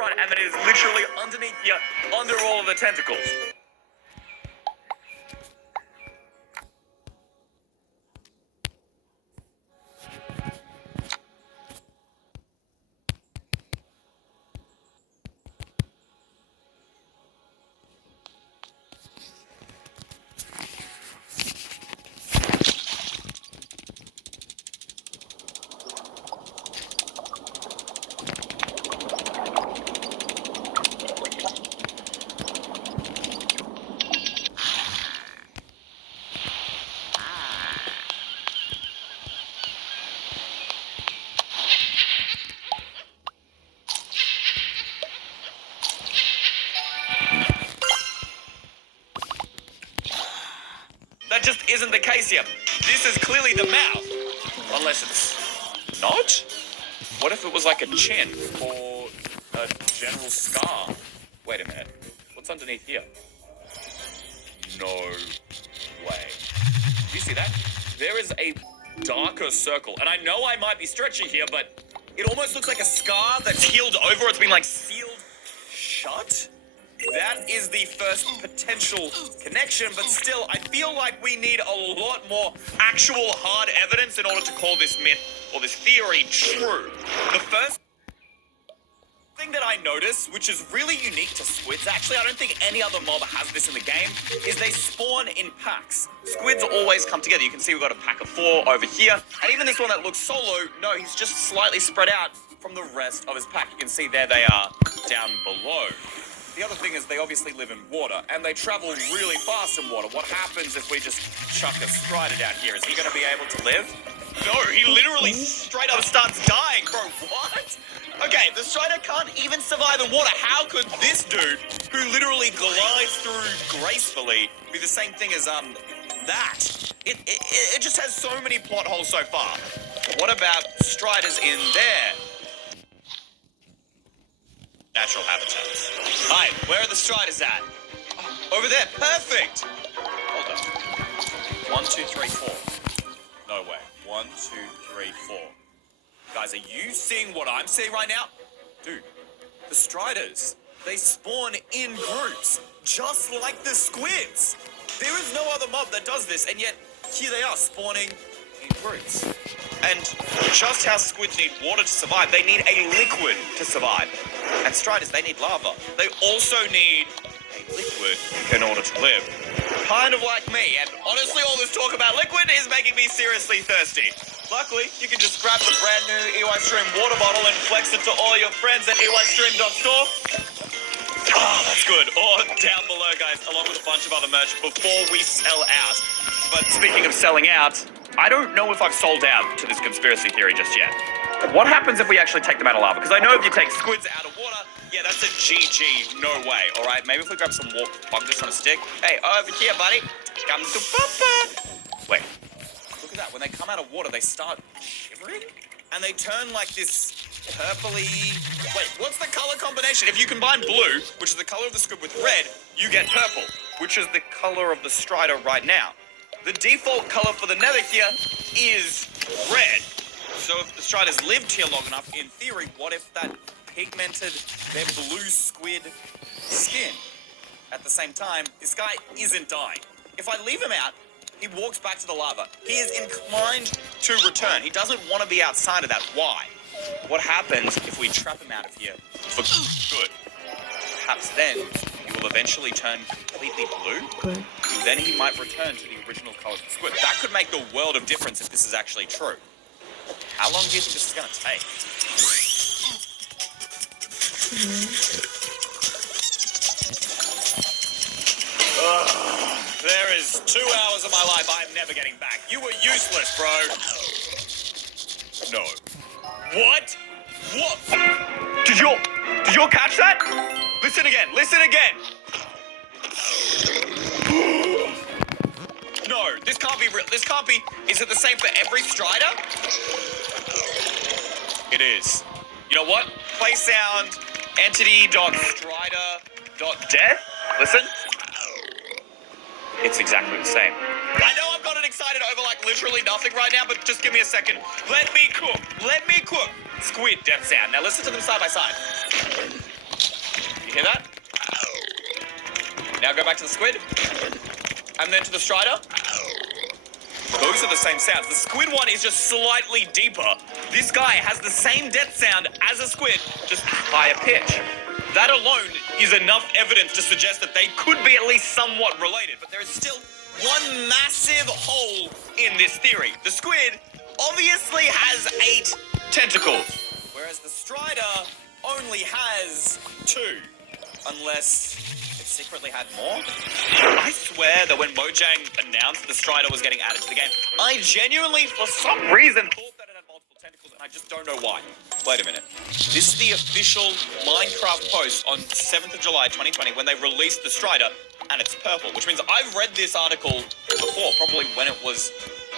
front, and then it is literally underneath here, under all of the tentacles. That just isn't the case here. This is clearly the mouth. Unless it's not? What if it was like a chin or a general scar? Wait a minute. What's underneath here? No way. Do you see that? There is a darker circle. And I know I might be stretching here, but it almost looks like a scar that's healed over. It's been like sealed shut. That is the first potential connection, but still, I feel like we need a lot more actual hard evidence in order to call this myth or this theory true. The first thing that I notice, which is really unique to squids, actually I don't think any other mob has this in the game, is they spawn in packs. Squids always come together. You can see we've got a pack of 4 over here, and even this one that looks solo, no, he's just slightly spread out from the rest of his pack. You can see there they are down below. The other thing is they obviously live in water, and they travel really fast in water. What happens if we just chuck a Strider down here? Is he going to be able to live? No, he literally straight up starts dying, bro. What? Okay, the Strider can't even survive in water. How could this dude, who literally glides through gracefully, be the same thing as, that? It just has so many plot holes so far. What about Striders in there? Natural habitats. Hi, where are the Striders at? Oh, over there, perfect! Hold on. 1, 2, 3, 4. No way. 1, 2, 3, 4. Guys, are you seeing what I'm seeing right now? Dude, the Striders, they spawn in groups, just like the squids. There is no other mob that does this, and yet here they are spawning in groups. And just how squids need water to survive, they need a liquid to survive. And Striders, they need lava. They also need a liquid in order to live. Kind of like me, and honestly, all this talk about liquid is making me seriously thirsty. Luckily, you can just grab the brand new EY Stream water bottle and flex it to all your friends at EYStream.store. Ah, that's good. Or down below, guys, along with a bunch of other merch before we sell out. But speaking of selling out, I don't know if I've sold out to this conspiracy theory just yet. What happens if we actually take them out of lava? Because I know if you take squids out of water, yeah, that's a GG. No way. All right, maybe if we grab some fungus on a stick. Hey, over here, buddy. Come to Papa. Wait, look at that. When they come out of water, they start shivering? And they turn like this purpley... Wait, what's the color combination? If you combine blue, which is the color of the squid, with red, you get purple, which is the color of the Strider right now. The default color for the nether here is red. So if the Striders lived here long enough, in theory, what if that pigmented their blue squid skin? At the same time, this guy isn't dying. If I leave him out, he walks back to the lava. He is inclined to return. He doesn't want to be outside of that. Why? What happens if we trap him out of here for good? Perhaps then he will eventually turn completely blue. Then he might return to the original color of the squid. That could make the world of difference if this is actually true. How long do you think this is going to take? There is 2 hours of my life I'm never getting back. You were useless, bro. No. What? What? Did you all catch that? Listen again. Listen again. No, this can't be real. This can't be. Is it the same for every Strider? It is. You know what? Play sound entity.strider.death. Listen. It's exactly the same. I know I've gotten excited over like literally nothing right now, but just give me a second. Let me cook. Let me cook. Squid death sound. Now listen to them side by side. Hear that? Now go back to the squid. And then to the strider. Those are the same sounds. The squid one is just slightly deeper. This guy has the same death sound as a squid, just higher pitch. That alone is enough evidence to suggest that they could be at least somewhat related, but there is still one massive hole in this theory. The squid obviously has 8 tentacles, whereas the strider only has 2, unless it secretly had more. I swear that when Mojang announced the strider was getting added to the game, I genuinely, for some reason, thought that it had multiple tentacles, and I just don't know why. Wait a minute. This is the official Minecraft post on 7th of July 2020 when they released the strider, and it's purple, which means I've read this article before, probably when it was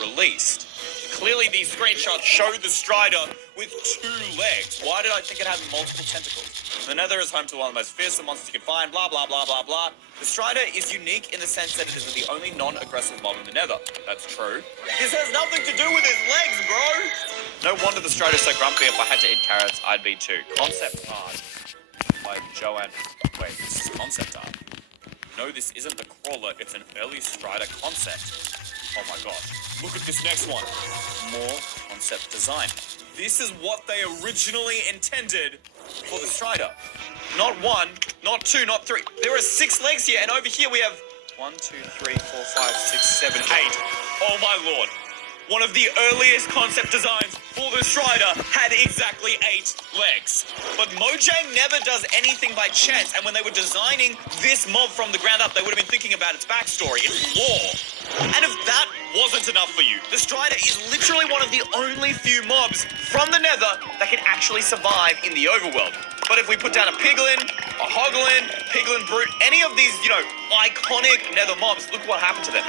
released. Clearly these screenshots show the strider with 2 legs. Why did I think it had multiple tentacles? The Nether is home to one of the most fearsome monsters you can find, blah, blah, blah, blah, blah. The strider is unique in the sense that it is the only non-aggressive mob in the Nether. That's true. This has nothing to do with his legs, bro! No wonder the strider's so grumpy. If I had to eat carrots, I'd be too. Concept art by Joanne. Wait, this is concept art. No, this isn't the crawler. It's an early strider concept. Oh my gosh. Look at this next one. More concept design. This is what they originally intended for the strider. Not 1, not 2, not 3. There are 6 legs here, and over here we have 1, 2, 3, 4, 5, 6, 7, 8. Oh my lord. One of the earliest concept designs for the strider had exactly 8 legs. But Mojang never does anything by chance, and when they were designing this mob from the ground up, they would have been thinking about its backstory, its lore. And if that wasn't enough for you, the strider is literally one of the only few mobs from the Nether that can actually survive in the overworld. But if we put down a piglin, a hoglin, piglin brute, any of these, iconic Nether mobs, look what happened to them.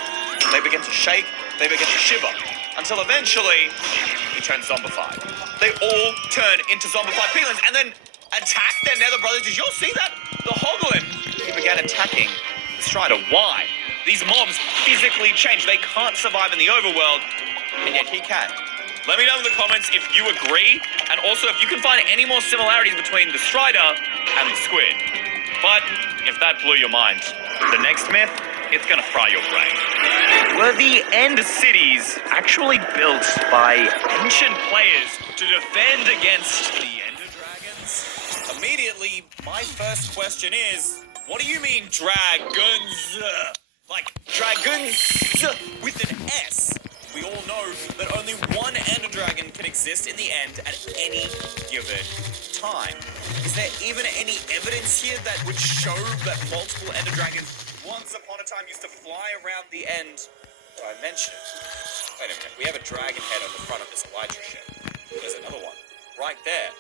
They begin to shake, they begin to shiver, until eventually he turns zombified. They all turn into zombified piglins and then attack their Nether brothers. Did y'all see that? The hoglin, he began attacking the strider. Why? These mobs physically change. They can't survive in the overworld, and yet he can. Let me know in the comments if you agree, and also if you can find any more similarities between the strider and the squid. But if that blew your mind, the next myth, it's gonna fry your brain. Were the End cities actually built by ancient players to defend against the Ender Dragons? Immediately, my first question is, what do you mean dragons? Like dragons with an S. We all know that only one Ender Dragon can exist in the end at any given time. Is there even any evidence here that would show that multiple Ender Dragons once upon a time used to fly around the end dimension? Wait a minute, we have a dragon head on the front of this Elytra ship. There's another one right there.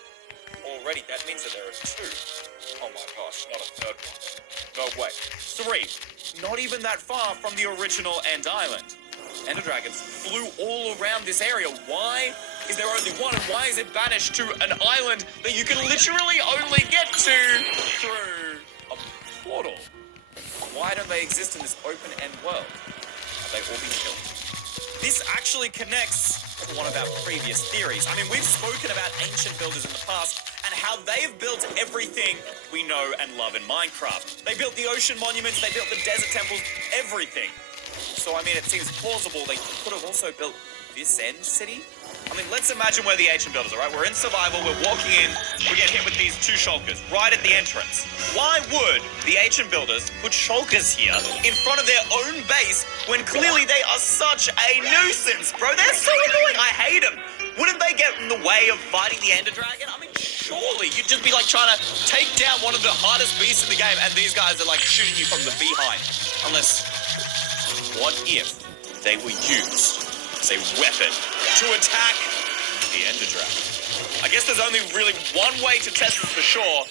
Already, that means that there are 2. Oh my gosh, not a 3rd one. No way. 3. Not even that far from the original End Island. Ender Dragons flew all around this area. Why is there only one? And why is it banished to an island that you can literally only get to through a portal? Why don't they exist in this open-end world? Have they all been killed? This actually connects to one of our previous theories. I mean, we've spoken about ancient builders in the past and how they've built everything we know and love in Minecraft. They built the ocean monuments, they built the desert temples, everything. So, I mean, it seems plausible they could have also built this End city. I mean, let's imagine where the ancient builders are, right? We're in survival, we're walking in, we get hit with these 2 shulkers right at the entrance. Why would the ancient builders put shulkers here in front of their own base when clearly they are such a nuisance, bro? They're so annoying, I hate them. Wouldn't they get in the way of fighting the Ender Dragon? I mean, surely you'd just be like trying to take down one of the hardest beasts in the game and these guys are like shooting you from the behind. Unless, what if they were used as a weapon to attack the Ender Dragon? I guess there's only really one way to test this for sure.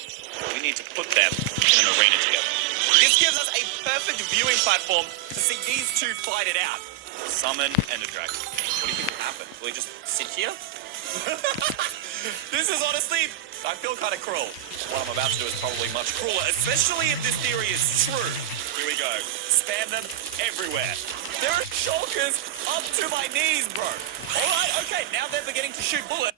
We need to put them in an arena together. This gives us a perfect viewing platform to see these 2 fight it out. Summon Ender Dragon. What do you think will happen? Will he just sit here? This is honestly, I feel kind of cruel. What I'm about to do is probably much crueler, especially if this theory is true. Here we go. Spam them everywhere. There are shulkers up to my knees, bro. All right, okay, now they're beginning to shoot bullets.